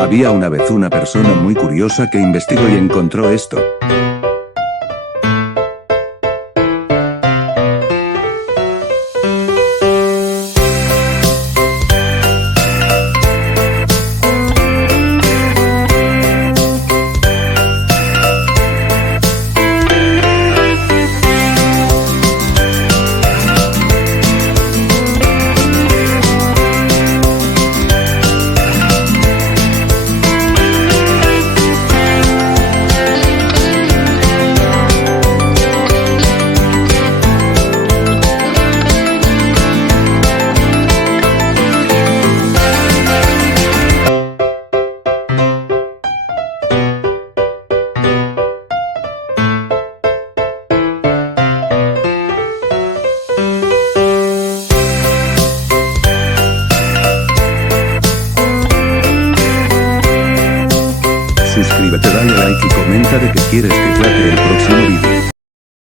Había una vez una persona muy curiosa que investigó y encontró esto. Suscríbete, dale like y comenta de qué quieres que trate el próximo vídeo.